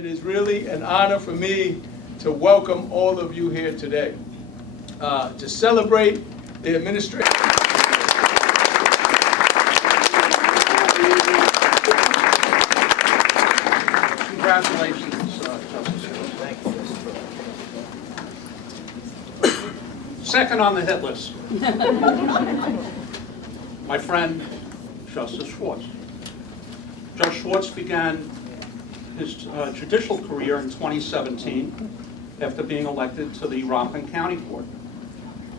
It is really an honor for me to welcome all of you here today to celebrate the administration. Congratulations, Justice Schwartz. Thank you. Second on the hit list, my friend, Justice Schwartz. Judge Schwartz began his judicial career in 2017 after being elected to the Rockland County Court.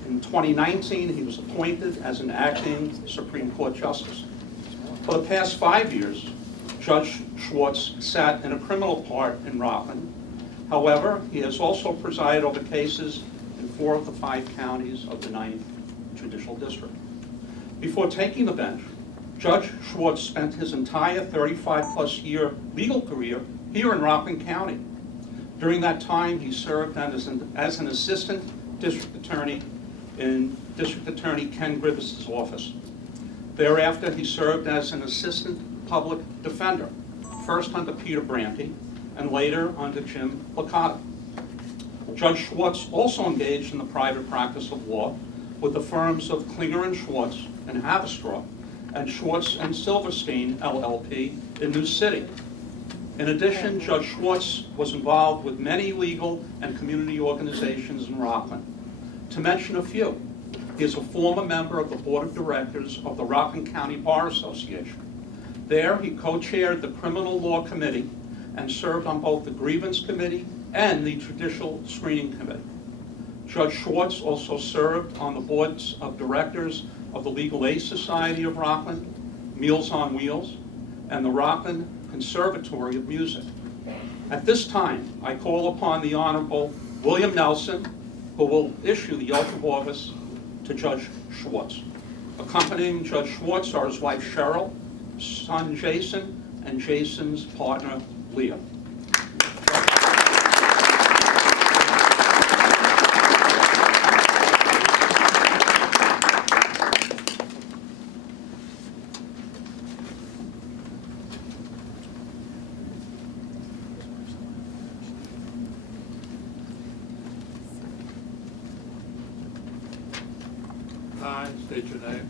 In 2019, he was appointed as an acting Supreme Court Justice. For the past 5 years, Judge Schwartz sat in a criminal part in Rockland. However, he has also presided over cases in 4 of the 5 counties of the 9th Judicial District. Before taking the bench, Judge Schwartz spent his entire 35-plus year legal career here in Rockland County. During that time, he served as an assistant district attorney in District Attorney Ken Gribbs' office. Thereafter, he served as an assistant public defender, first under Peter Branty and later under Jim Licata. Judge Schwartz also engaged in the private practice of law with the firms of Klinger and Schwartz in Haverstraw and Schwartz and Silverstein, LLP, in New City. In addition, Judge Schwartz was involved with many legal and community organizations in Rockland. To mention a few, he is a former member of the Board of Directors of the Rockland County Bar Association. There, he co-chaired the Criminal Law Committee and served on both the Grievance Committee and the Judicial Screening Committee. Judge Schwartz also served on the boards of directors of the Legal Aid Society of Rockland, Meals on Wheels, and the Rockland Conservatory of Music. At this time, I call upon the Honorable William Nelson, who will issue the oath of office to Judge Schwartz. Accompanying Judge Schwartz are his wife Cheryl, son Jason, and Jason's partner Leah. I state your name.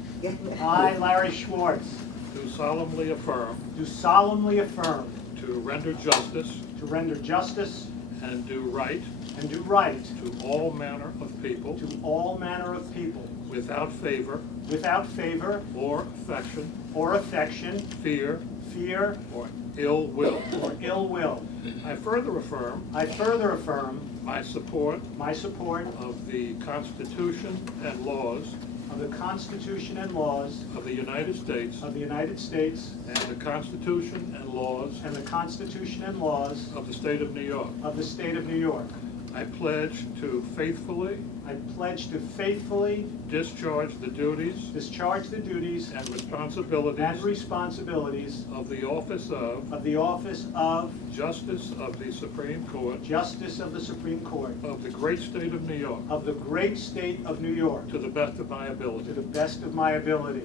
I, Larry Schwartz, Do solemnly affirm do solemnly affirm to render justice to render justice and do right and do right to all manner of people to all manner of people without favor without favor or affection, or affection, fear, fear, or ill will. or ill will. I further affirm I further affirm my support my support of the Constitution and laws of the Constitution and laws of the United States of the United States and the Constitution and laws and the Constitution and laws of the State of New York. of the State of New York. I pledge to faithfully I pledge to faithfully discharge the duties discharge the duties and and responsibilities responsibilities of the office of the office of Justice of the Supreme Court Justice of the Supreme Court of the great state of New York of the great state of New York to the best of my to ability. the best of my ability.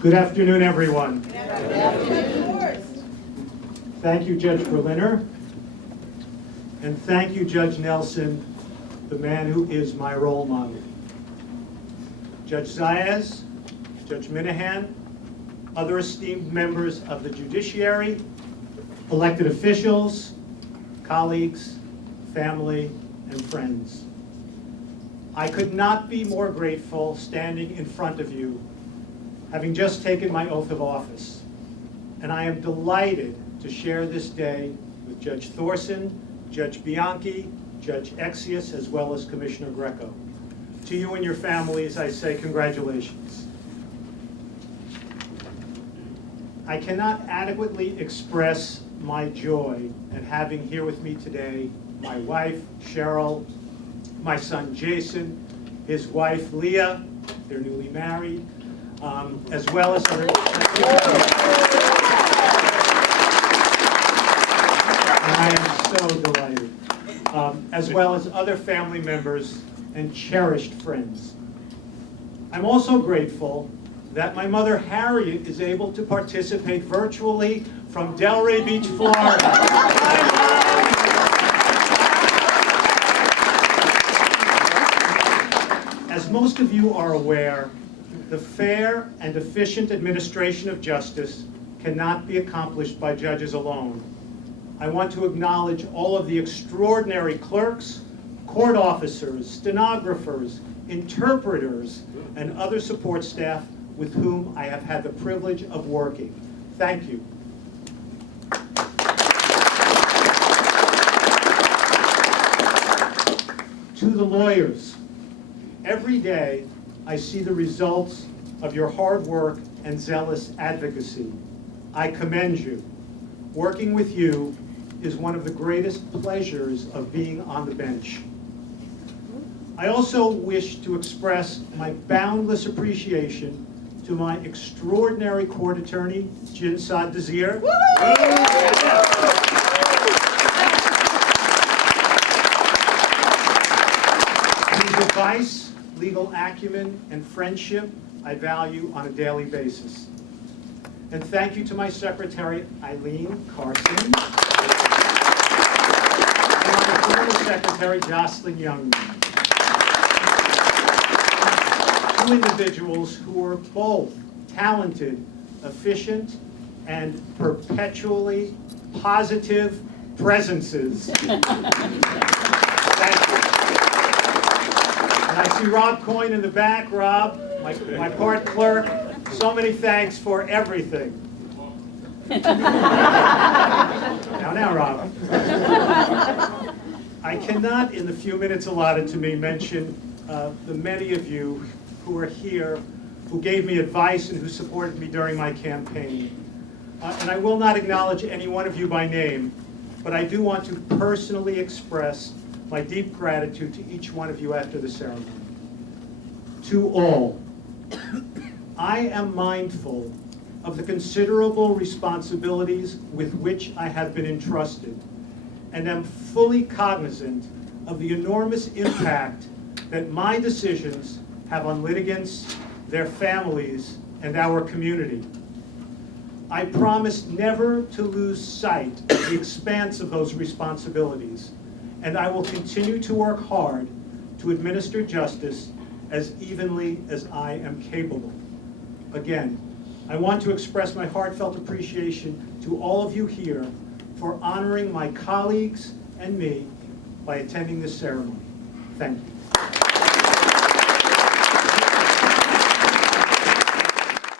Good afternoon, everyone. Good afternoon. Thank you, Judge Berliner. And thank you, Judge Nelson, the man who is my role model. Judge Zayas, Judge Minahan, other esteemed members of the judiciary, elected officials, colleagues, family, and friends. I could not be more grateful standing in front of you, having just taken my oath of office. And I am delighted to share this day with Judge Thorson, Judge Bianchi, Judge Exius, as well as Commissioner Greco. To you and your families, I say congratulations. I cannot adequately express my joy at having here with me today my wife, Cheryl, my son, Jason, his wife, Leah, they're newly married, as well as other... I am so delighted. As well as other family members and cherished friends. I'm also grateful that my mother Harriet is able to participate virtually from Delray Beach, Florida. As most of you are aware, the fair and efficient administration of justice cannot be accomplished by judges alone. I want to acknowledge all of the extraordinary clerks, court officers, stenographers, interpreters, and other support staff with whom I have had the privilege of working. Thank you. To the lawyers, every day I see the results of your hard work and zealous advocacy. I commend you. Working with you is one of the greatest pleasures of being on the bench. I also wish to express my boundless appreciation to my extraordinary court attorney, Jinsad Desir. Whose advice, legal acumen, and friendship I value on a daily basis. And thank you to my secretary, Eileen Carson, and my former secretary, Jocelyn Youngman. Two individuals who are both talented, efficient, and perpetually positive presences. Thank you. And I see Rob Coyne in the back. Rob, my part clerk, so many thanks for everything. Now, Rob. I cannot, in the few minutes allotted to me, mention the many of you who are here, who gave me advice and who supported me during my campaign. And I will not acknowledge any one of you by name, but I do want to personally express my deep gratitude to each one of you after the ceremony. To all, I am mindful of the considerable responsibilities with which I have been entrusted, and am fully cognizant of the enormous impact that my decisions have on litigants, their families, and our community. I promise never to lose sight of the expanse of those responsibilities, and I will continue to work hard to administer justice as evenly as I am capable. Again, I want to express my heartfelt appreciation to all of you here for honoring my colleagues and me by attending this ceremony. Thank you.